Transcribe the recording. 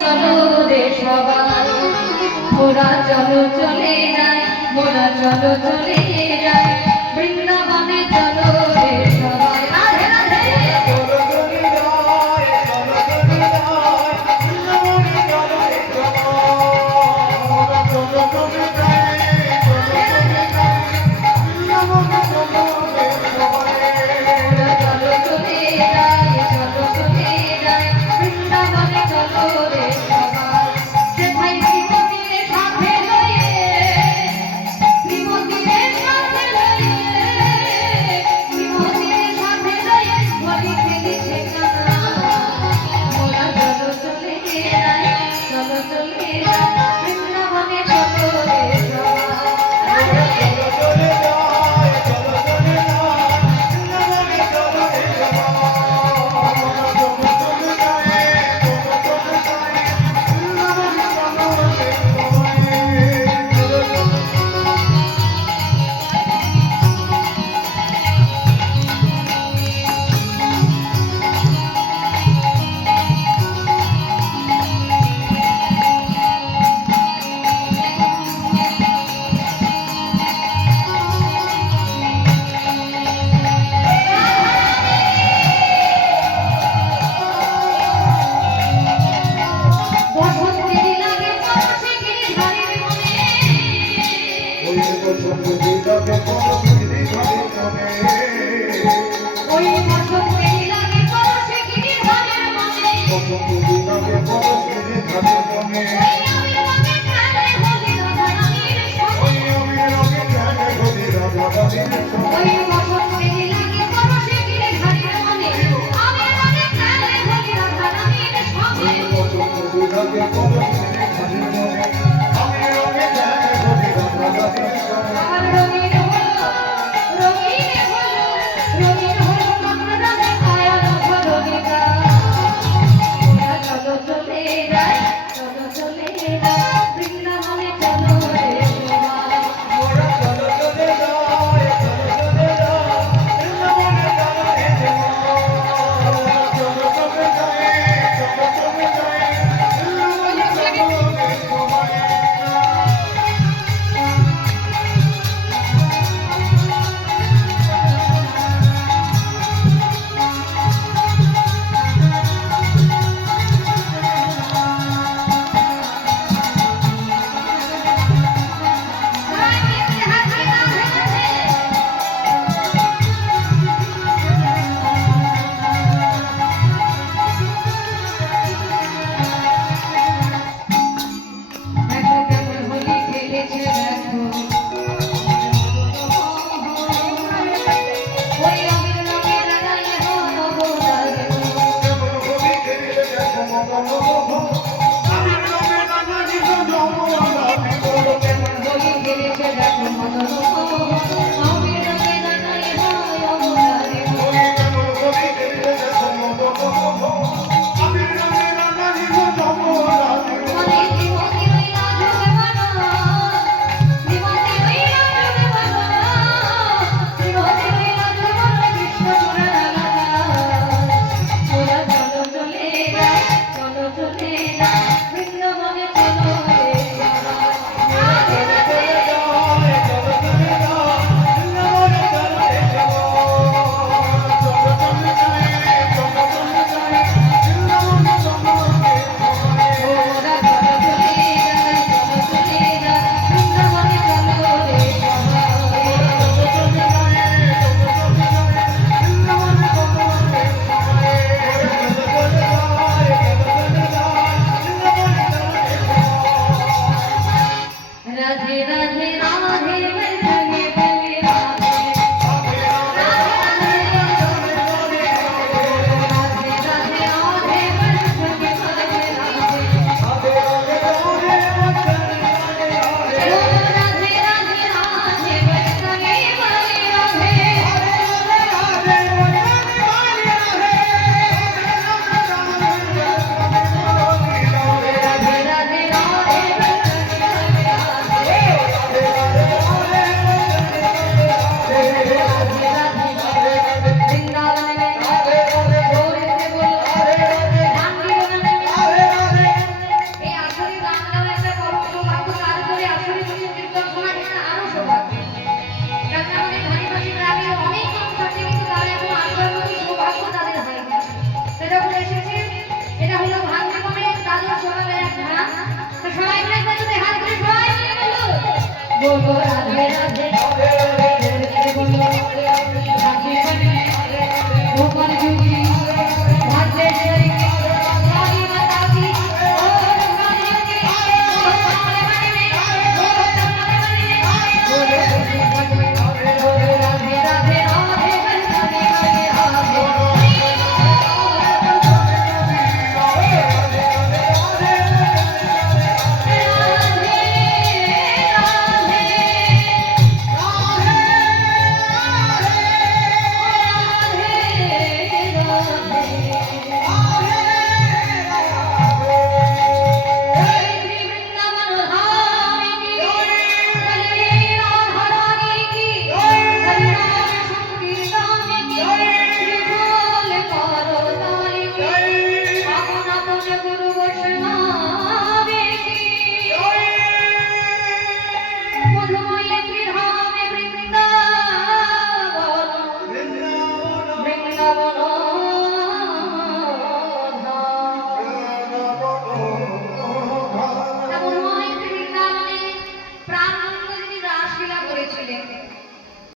চলো রে সবাই, মোরা চলো চলে যাই, মোরা চলো চলে যাই বৃন্দাবনে, চলো রে সবাই। রাধে রাধে। চলো চলে যাই, চলো চলে যাই বৃন্দাবনে, চলো রে সবাই, মোরা চলো চলে যাই, চলো চলে যাই বৃন্দাবনে, চলো রে সবাই, মোরা চলো চলে যাই, চলো চলে যাই বৃন্দাবনে, চলো রে সবাই। যে ভাই শ্রীমতীর সাথে লয়ে, শ্রীমতীর সাথে লয়ে, শ্রীমতীর সাথে লয়ে বলি খেলিছে কানা, মোরা চলো চলে যাই, চলো চলে যাই বৃন্দাবনে, চলো রে সবাই। চলো চলে যাই, চলো চলে যাই বৃন্দাবনে, চলো রে সবাই, মোরা চলো চলে যাই, চলো চলে যাই বৃন্দাবনে, চলো রে বসন্তের লাগে পরশে গিরিধারীর মনে, ওই বসন্তের লাগে পরশে গিরিধারীর মনে, ওই বসন্তের লাগে পরশে গিরিধারীর মনে, বসন্তের লাগে পরশে গিরিধারীর মনে, ওই আবির রঙে খেলে হোলি রাধা রানীর সঙ্গে, ওই আবির রঙে খেলে হোলি রাধা রানীর সঙ্গে, ওই বসন্তের লাগে পরশে গিরিধারীর মনে, আবির রঙে খেলে হোলি রাধা রানীর সঙ্গে, বসন্তের লাগে পরশে গিরিধারীর মনে, আবির রঙে খেলে হোলি রাধা রানীর সঙ্গে। আর রঙিন হলো, রঙিন হলো, রঙিন হলো মনরানে আয়ার ভরণিকা, মোরা চলো চলে যাই, চলো চলে যাই বৃন্দাবনে, চলো রে সবাই, মোরা চলো চলে যাই, চলো চলে যাই বৃন্দাবনে, চলো রে সবাই, মোরা চলো চলে যাই, চলো চলে যাই বৃন্দাবনে, চলো রে সবাই। দেখো কেমন হোলি খেলেছে, দেখো ওই আবির রঙে রাঙালে হলো গোলাল, কেমন হোলি খেলেছে দেখো মদন, আবির রঙে রাঙালে হলো গোলাল, কেমন হোলি খেলেছে দেখো মদন, আবির রঙে রাঙালে হলো গোলাল, কেমন হোলি খেলেছে দেখো মদন, আবির রঙে রাঙালে হলো গোলাল, বলে শ্রীমতী রইলা যুগে বানা, শ্রীমতী রইলা যুগে বানা, শ্রীমতী রইলা যুগে বানা, কৃষ্ণ জোড়া লাগা, মোরা চলো চলে যাই, চলো চলে যাই বলো